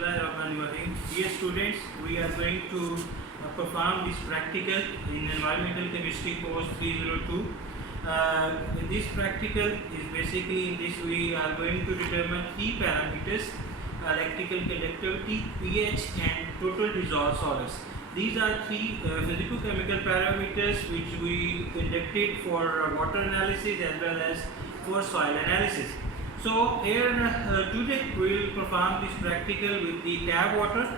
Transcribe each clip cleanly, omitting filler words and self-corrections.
Bismillahirrahmanirrahim. Dear students, we are going to perform this practical in Environmental Chemistry course 302. This practical is basically in this we are going to determine three parameters: electrical conductivity, pH, and total dissolved solids. These are three physico-chemical parameters which we conducted for water analysis as well as for soil analysis. So here today we will perform this practical with the tap water,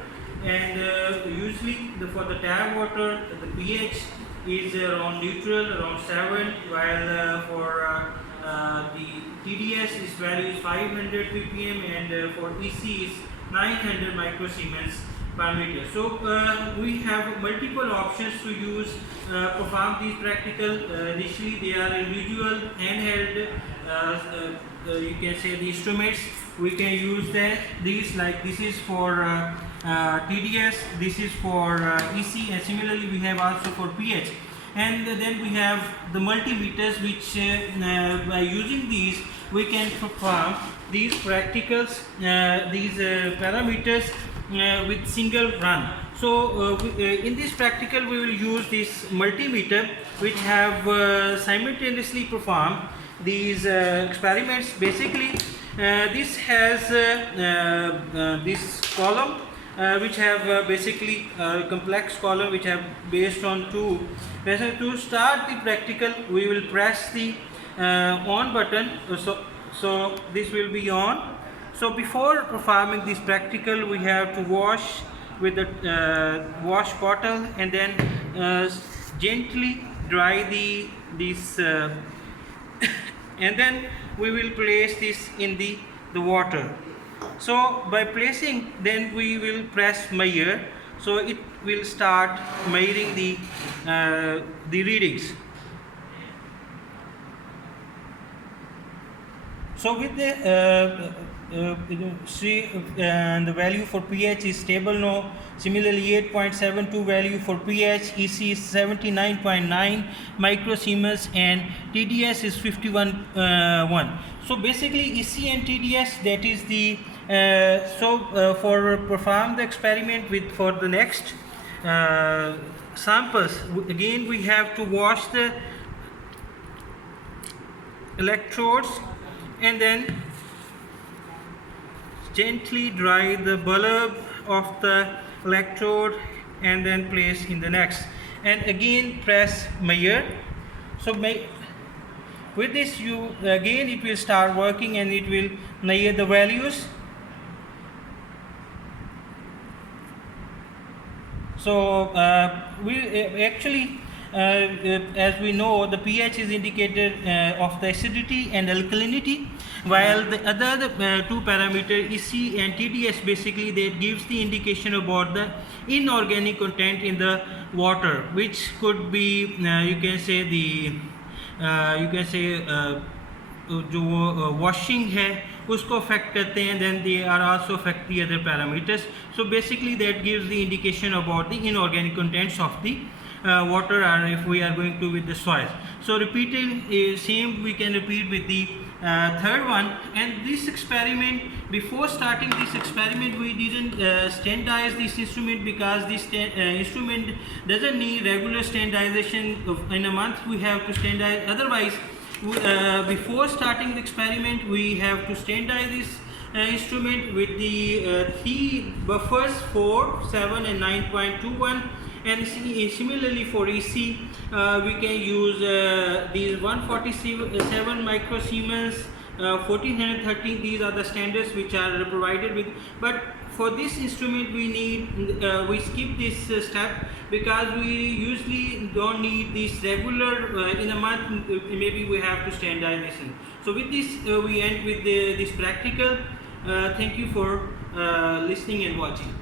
and usually for the tap water the pH is around neutral, around 7, while for the TDS is value is 500 ppm, and for EC is 900 microsiemens per meter. So we have multiple options to use perform these practical. Initially they are individual handheld you can say the instruments. We can use these, like this is for TDS, this is for EC, and similarly we have also for pH. And then we have the multimeters, which by using these we can perform these practicals, these parameters with single run. So in this practical we will use this multimeter, which have simultaneously performed these experiments. Basically this has this column which have basically complex column which have based on two. To start the practical we will press the on button, so this will be on. So before performing this practical we have to wash with the wash bottle, and then gently dry this and then we will place this in the water. So by placing, then we will press measure, so it will start measuring the readings. So with the see the value for pH is stable now. Similarly 8.72 value for pH, EC is 79.9 microsiemens, and TDS is 51.1. So basically EC and TDS, that is the for perform the experiment with for the next samples, again we have to wash the electrodes and then gently dry the bulb of the electrode and then place in the next, and again press measure. So with this you again it will start working and it will measure the values. So we actually as we know, the pH is indicator of the acidity and alkalinity, while the other two parameter EC and TDS, basically that gives the indication about the inorganic content in the water, which could be you can say the जो washing है उसको affect करते हैं, then they are also affect the other parameters. So basically that gives the indication about the inorganic contents of the water, or if we are going to with the soil. So repeating same we can repeat with the third one. And this experiment, before starting this experiment we didn't standardize this instrument, because this instrument doesn't need regular standardization in a month. We have to standardize, otherwise before starting the experiment we have to standardize this instrument with the three buffers, 4, 7 and 9.21. And similarly for EC we can use these 147 microsiemens, 1413. These are the standards which are provided with, but for this instrument we need we skip this step, because we usually don't need this regular in a month. Maybe we have to standardize this. So with this we end with this practical. Thank you for listening and watching.